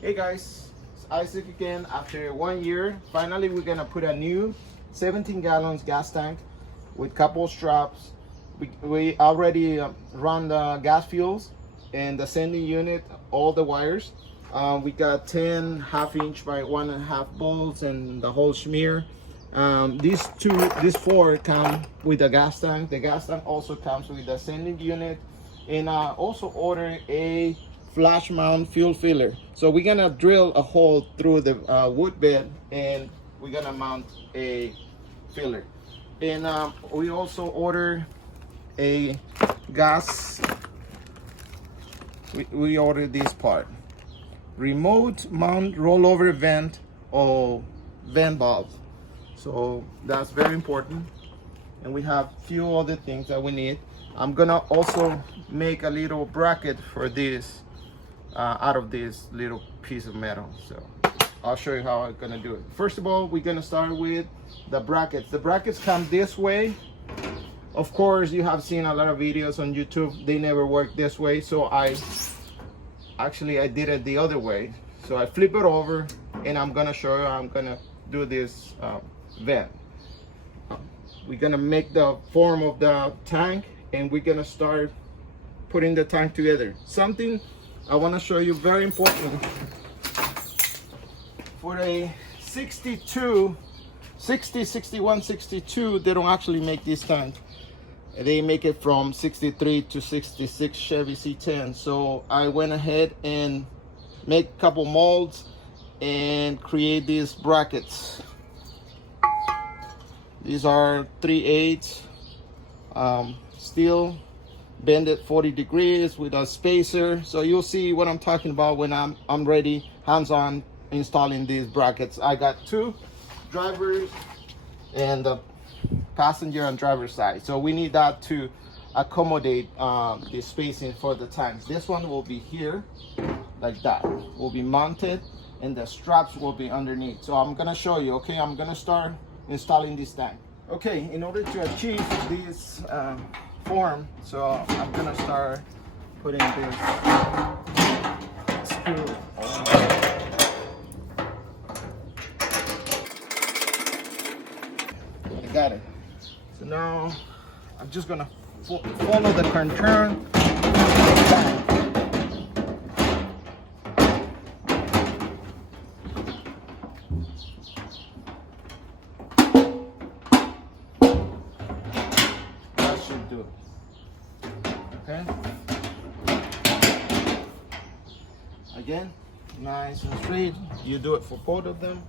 Hey guys, it's Isaac again. After 1 year, finally we're gonna put a new 17 gallons gas tank with couple straps. We already run the gas fuels and the sending unit, all the wires. We got 10 half-inch by 1.5 bolts and the whole schmear. These four come with the gas tank. The gas tank also comes with the sending unit, and I also ordered a flash mount fuel filler. So we're gonna drill a hole through the wood bed, and we're gonna mount a filler. And we also order a gas. We ordered this part: remote mount rollover vent or vent valve. So that's very important. And we have few other things that we need. I'm gonna also make a little bracket for this out of this little piece of metal. So I'll show you how I'm gonna do it. First of all, we're gonna start with the brackets. The brackets come this way. Of course, you have seen a lot of videos on YouTube. They never work this way. So I did it the other way. So I flip it over, and I'm gonna show you how I'm gonna do this vent. We're gonna make the form of the tank, and we're gonna start putting the tank together. Something I want to show you very important: for a 62, 60, 61, 62, they don't actually make this tank. They make it from 63 to 66 Chevy C10. So I went ahead and make a couple molds and create these brackets. These are 3/8 steel, bended 40 degrees with a spacer. So you'll see what I'm talking about when I'm ready, hands-on, installing these brackets. I got two drivers and the passenger and driver side. So we need that to accommodate the spacing for the tanks. This one will be here, like that. Will be mounted, and the straps will be underneath. So I'm gonna show you, okay? I'm gonna start installing this tank. Okay, in order to achieve this form, so I'm gonna start putting this screw on. I got it. So now I'm just gonna follow the contour. That should do it. Okay. Again, nice and straight. You do it for both of them.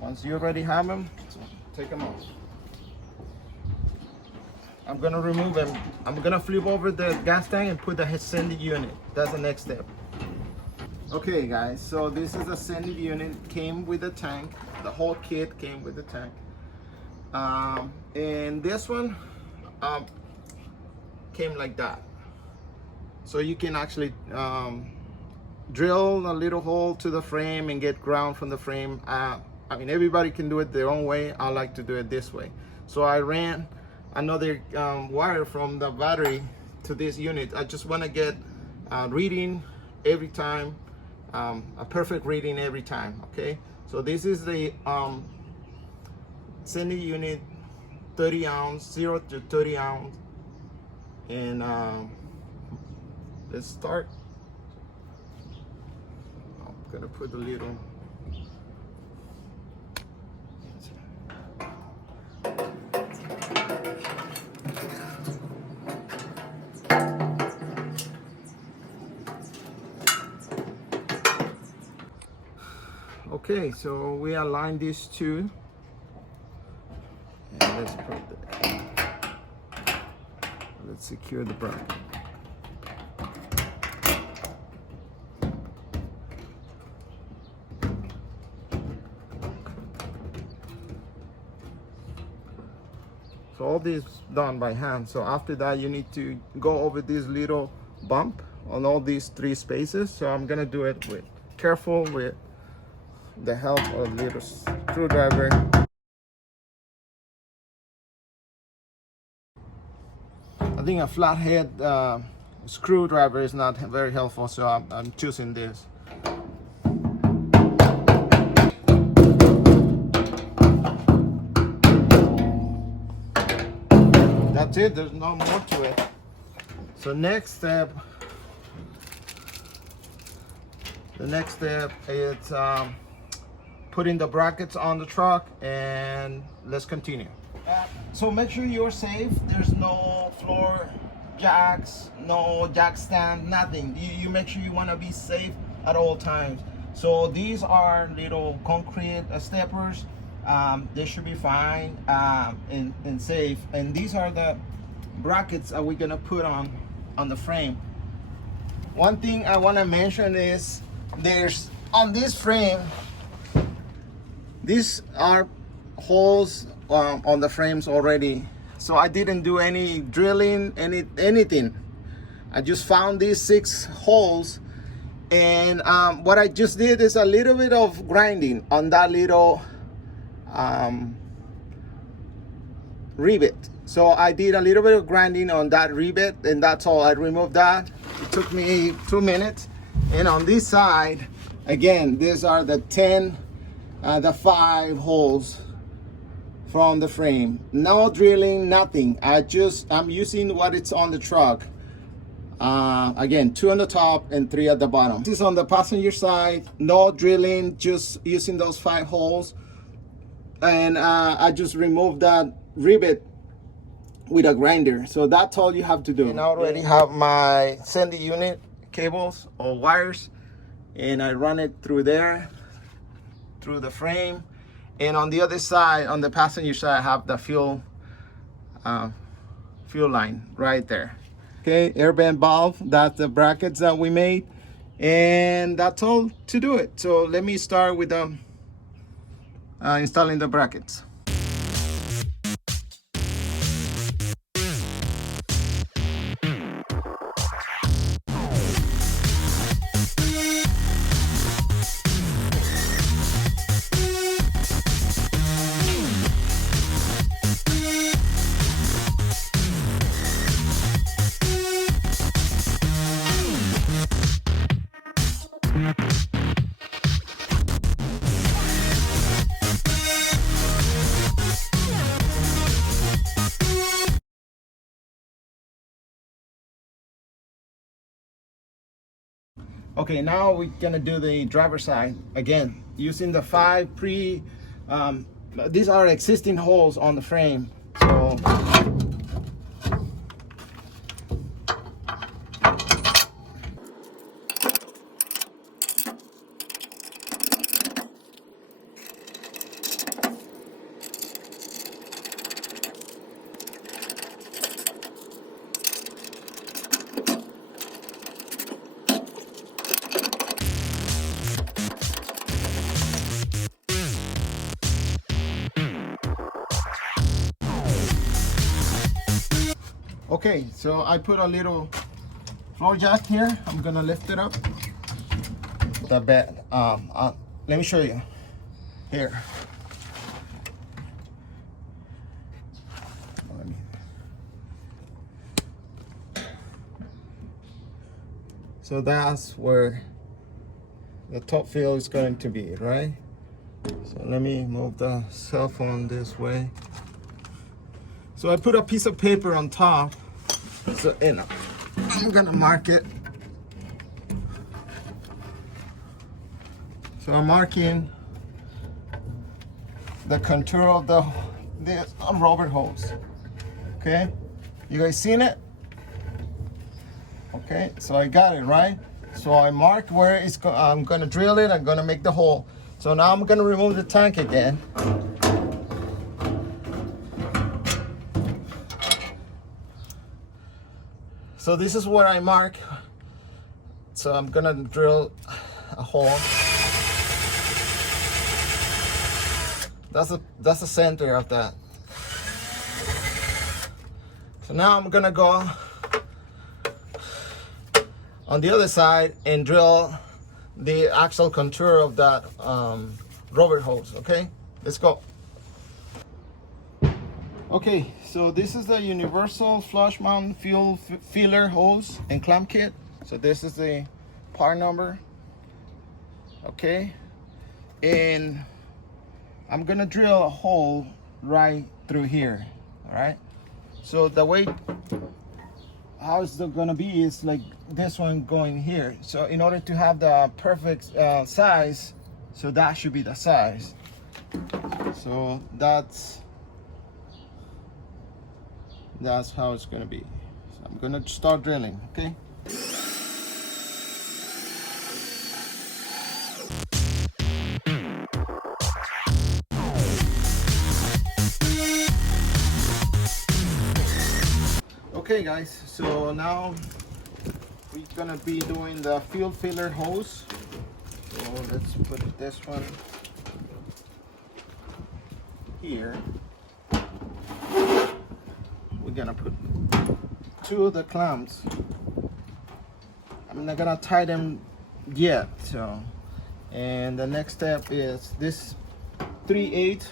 Once you already have them, take them off. I'm gonna remove them. I'm gonna flip over the gas tank and put the sending unit. That's the next step. Okay guys, so this is the sending unit. Came with the tank. The whole kit came with the tank. And this one came like that. So you can actually drill a little hole to the frame and get ground from the frame. I mean, everybody can do it their own way. I like to do it this way. So I ran another wire from the battery to this unit. I just want to get a reading every time, a perfect reading every time. Okay, so this is the sending unit, 30 ounce, 0 to 30 ounce, and let's start. I'm gonna put a little. Okay, so we align these two, and let's secure the bracket. So all this done by hand. So after that, you need to go over this little bump on all these three spaces. So I'm gonna do it careful with the help of a little screwdriver. I think a flathead screwdriver is not very helpful, so I'm choosing this. That's it, there's no more to it. So the next step is putting the brackets on the truck, and let's continue. So make sure you're safe. There's no floor jacks, no jack stand, nothing. You make sure you want to be safe at all times. So these are little concrete steppers. They should be fine and safe. And these are the brackets that we're gonna put on the frame. One thing I want to mention is there's on this frame, these are holes on the frames already. So I didn't do any drilling, anything. I just found these 6 holes, and what I just did is a little bit of grinding on that little rivet. So I did a little bit of grinding on that rivet, and that's all. I removed that. It took me 2 minutes. And on this side, again, these are the 5 holes from the frame. No drilling, nothing. I'm using what it's on the truck. Again, 2 on the top and 3 at the bottom. This is on the passenger side. No drilling, just using those 5 holes. And I just removed that rivet with a grinder. So that's all you have to do. And I already have my sending unit cables or wires, and I run it through there, through the frame. And on the other side, on the passenger side, I have the fuel line right there. Okay, air vent valve, that's the brackets that we made, and that's all to do it. So let me start with installing the brackets. Okay, now we're gonna do the driver's side again using the 5 these are existing holes on the frame. So okay, so I put a little floor jack here. I'm gonna lift it up. The bed. Let me show you. Here. So that's where the top fill is going to be, right? So let me move the cell phone this way. So I put a piece of paper on top. So I'm gonna mark it. So I'm marking the contour of the rubber hose. Okay, you guys seen it? Okay, so I got it right. So I marked where it's I'm gonna drill it. I'm gonna make the hole. So now I'm gonna remove the tank again. So this is where I mark. So I'm gonna drill a hole. That's the center of that. So now I'm gonna go on the other side and drill the actual contour of that rubber hose. Okay, let's go. Okay, so this is the universal flush mount fuel filler hose and clamp kit. So this is the part number. Okay, and I'm gonna drill a hole right through here. All right, so the way how it's gonna be is like this one going here. So in order to have the perfect size, so that should be the size. So that's how it's gonna be. So I'm gonna start drilling, okay? Okay guys, so now we're gonna be doing the fuel filler hose. So let's put this one here. We're gonna put 2 of the clamps. I'm not gonna tie them yet. So, and the next step is this 3/8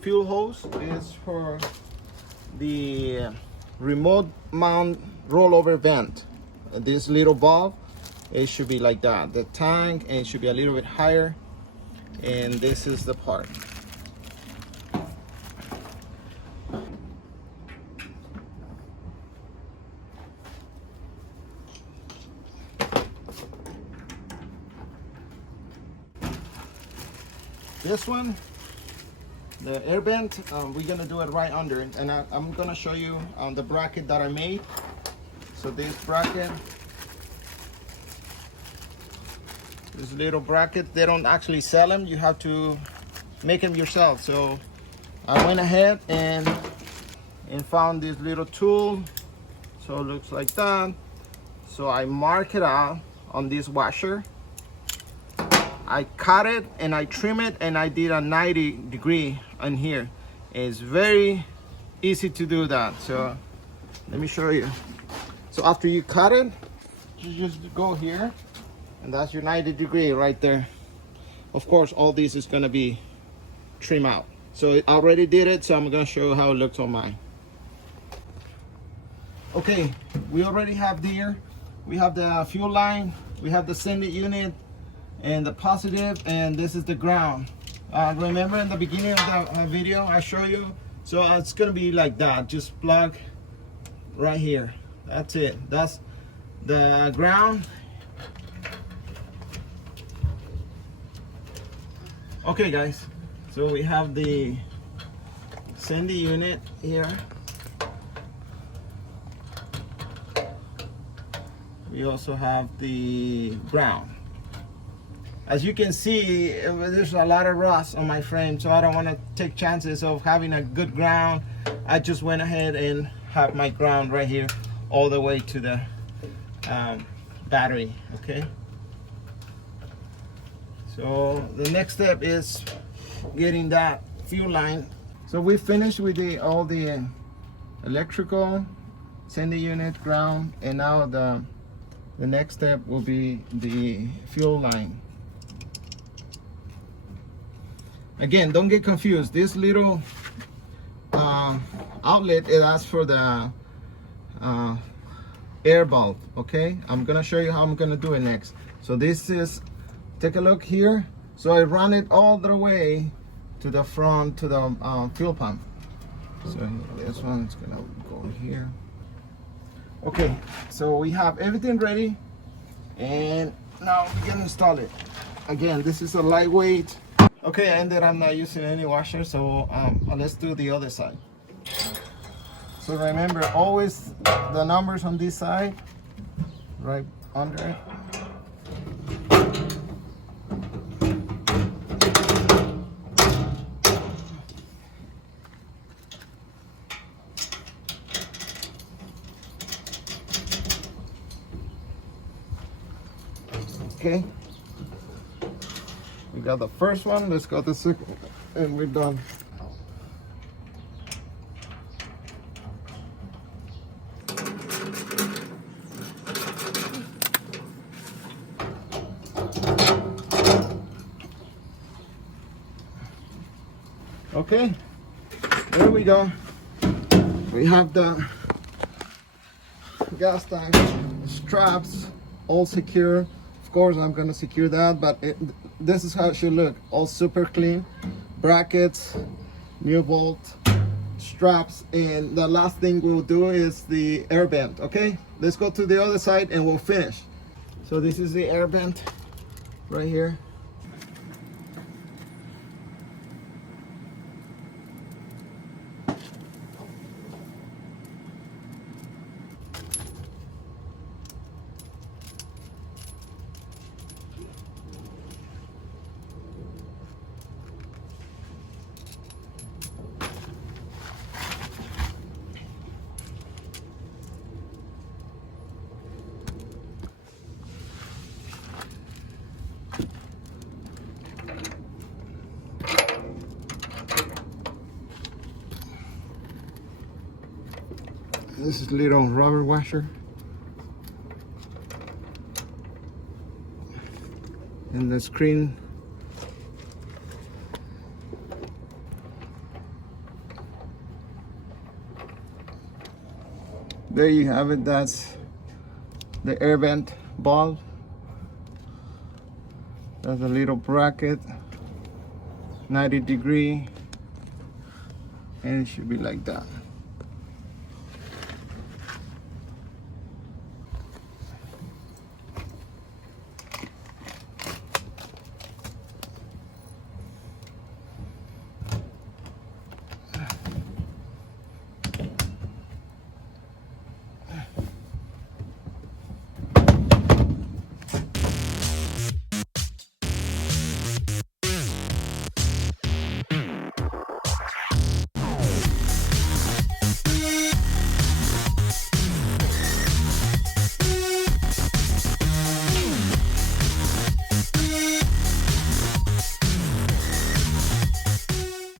fuel hose is for the remote mount rollover vent. This little valve, it should be like that. The tank, and it should be a little bit higher. And this is the part. This one, the air vent, we're gonna do it right under it, and I'm gonna show you the bracket that I made. So this bracket, this little bracket, they don't actually sell them. You have to make them yourself. So I went ahead and found this little tool. So it looks like that. So I mark it out on this washer. I cut it and I trim it, and I did a 90-degree on here. It's very easy to do that. So let me show you. So after you cut it, you just go here, and that's your 90-degree right there. Of course, all this is gonna be trimmed out. So I already did it, so I'm gonna show you how it looks on mine. Okay, we already have here, we have the fuel line, we have the sending unit, and the positive, and this is the ground. Remember in the beginning of the video I show you, so it's gonna be like that. Just plug right here. That's it. That's the ground. Okay guys, so we have the sending unit here. We also have the ground. As you can see, there's a lot of rust on my frame, so I don't want to take chances of having a good ground. I just went ahead and have my ground right here all the way to the battery. Okay, so the next step is getting that fuel line. So we finished with all the electrical, sending unit, ground, and now the next step will be the fuel line. Again, don't get confused. This little outlet, it asks for the air valve. Okay, I'm gonna show you how I'm gonna do it next. So this is, take a look here. So I run it all the way to the front, to the fuel pump. So this one is gonna go here. Okay, so we have everything ready, and now we're gonna install it. Again, this is a lightweight. Okay, and then I'm not using any washer, so let's do the other side. So remember, always the numbers on this side, right under it. Okay. We got the first one, let's go to the second, and we're done. Okay, there we go. We have the gas tank straps all secure. Of course, I'm going to secure that, but this is how it should look. All super clean. Brackets, new bolt, straps, and the last thing we'll do is the air vent. Okay, let's go to the other side and we'll finish. So this is the air vent right here. This is little rubber washer. And the screen. There you have it. That's the air vent valve. That's a little bracket, 90 degree, and it should be like that.